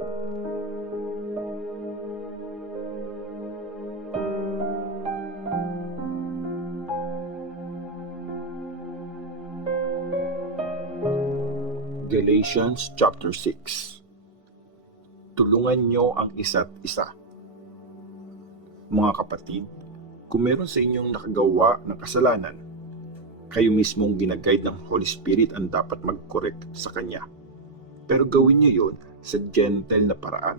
Galatians chapter 6. Tulungan nyo ang isa't isa. Mga kapatid, kung meron sa inyong nakagawa ng kasalanan, kayo mismong ginaguide ng Holy Spirit ang dapat mag-correct sa Kanya. Pero gawin niyo yon sa gentle na paraan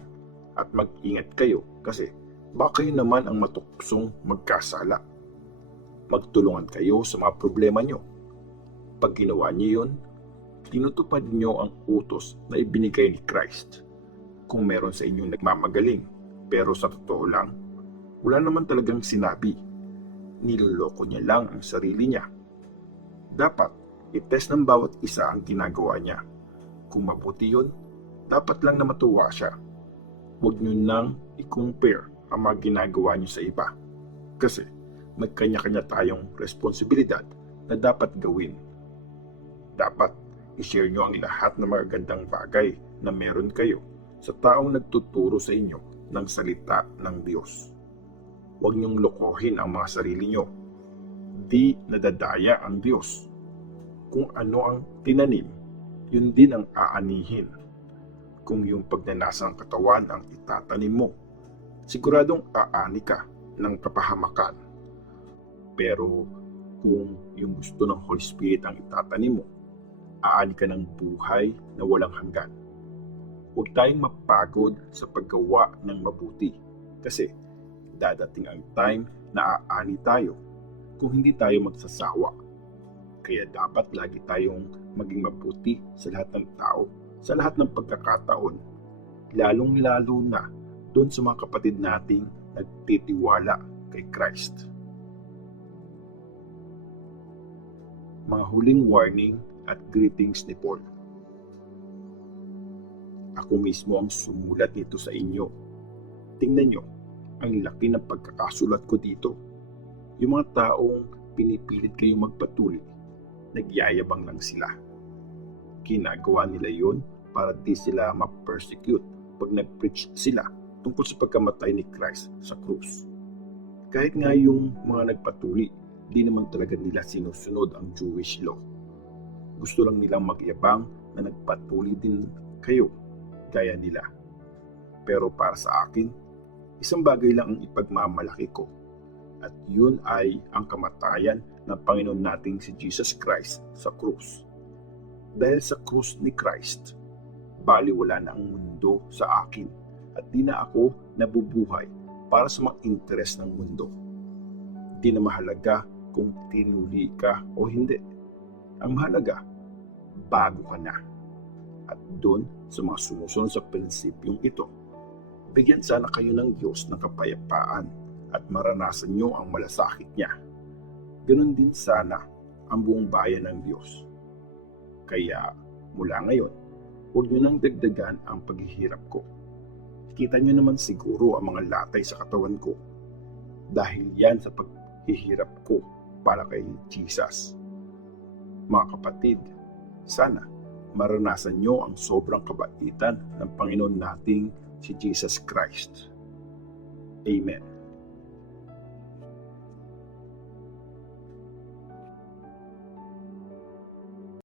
at mag-ingat kayo kasi baka kayo naman ang matuksong magkasala. Magtulungan kayo sa mga problema nyo. Pag ginawa niyo yon, tinutupad niyo ang utos na ibinigay ni Christ. Kung meron sa inyong nagmamagaling, pero sa totoo lang, wala naman talagang sinabi. Niloloko niya lang ang sarili niya. Dapat i-test ng bawat isa ang ginagawa niya. Kung mabuti yun, dapat lang na matuwa siya. Huwag niyo nang i-compare ang mga ginagawa niyo sa iba. Kasi may kanya-kanya tayong responsibilidad na dapat gawin. Dapat i-share nyo ang lahat ng magagandang bagay na meron kayo sa taong nagtuturo sa inyo ng salita ng Diyos. Huwag niyong lokohin ang mga sarili nyo. Di nadadaya ang Diyos. Kung ano ang tinanim, yun din ang aanihin. Kung yung pagnanasa ng katawan ang itatanim mo, siguradong aani ka ng kapahamakan. Pero kung yung gusto ng Holy Spirit ang itatanim mo, aani ka ng buhay na walang hanggan. Huwag tayong mapagod sa paggawa ng mabuti kasi dadating ang time na aani tayo kung hindi tayo magsasawa. Kaya dapat lagi tayong maging mabuti sa lahat ng tao, sa lahat ng pagkakataon, lalong-lalo na doon sa mga kapatid nating nagtitiwala kay Christ. Mga huling warning at greetings ni Paul. Ako mismo ang sumulat nito sa inyo. Tingnan nyo, ang laki ng pagkakasulat ko dito. Yung mga taong pinipilit kayong magpatuli, nagyayabang lang sila. Ginagawa nila yon para di sila ma-persecute pag nag-preach sila tungkol sa pagkamatay ni Christ sa krus. Kahit nga yung mga nagpatuli, di naman talaga nila sinusunod ang Jewish law. Gusto lang nilang magyabang na nagpatuli din kayo gaya nila. Pero para sa akin, isang bagay lang ang ipagmamalaki ko. At yun ay ang kamatayan ng Panginoon nating si Jesus Christ sa krus. Dahil sa krus ni Christ, baliwala na ang mundo sa akin at di na ako nabubuhay para sa mga interes ng mundo. Di na mahalaga kung tinuli ka o hindi. Ang mahalaga, bago ka na. At doon sa mga sumusunod sa prinsipyong ito, bigyan sana kayo ng Diyos ng kapayapaan at maranasan nyo ang malasakit niya. Ganon din sana ang buong bayan ng Diyos. Kaya mula ngayon, huwag nyo nang dagdagan ang paghihirap ko. Kita nyo naman siguro ang mga latay sa katawan ko dahil yan sa paghihirap ko para kay Jesus. Mga kapatid, sana maranasan nyo ang sobrang kabaitan ng Panginoon nating si Jesus Christ. Amen.